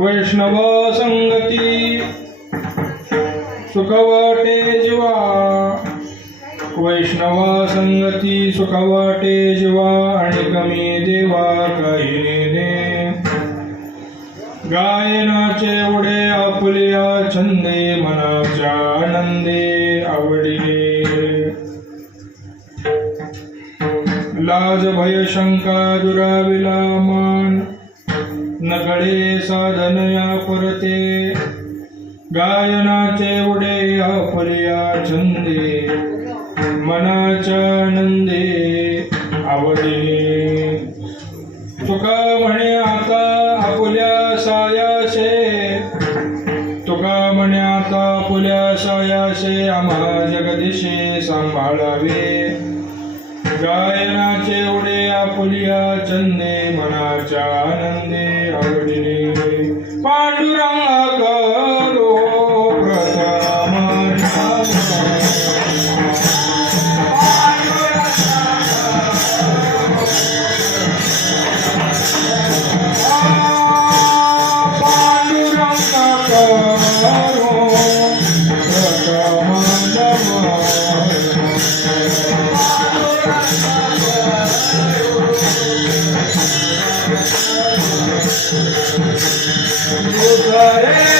वैष्णव संगती सुखवाटे जीवा। वैष्णव संगती सुखवाटे जीवा आणि कमी देवा काही गायनाचे उडे आपुलिया छंदे मनाच्या आनंदे आवडिले लाज भय शंका दुराविला मान नगळे साधन या परते. गायनाचे उडे आपुलिया छंदे मनाच्या आनंदे आवडे. तुका म्हणे आता आपुल्या सायाशे. तुका म्हणे आता आपुल्या सायाशे. आम्हा जगदिशे सांभाळावे. गायनाचे एवढे आपुलिया चंदे मनाच्या आनंदे आवडीने. पांडुरंग ঘরে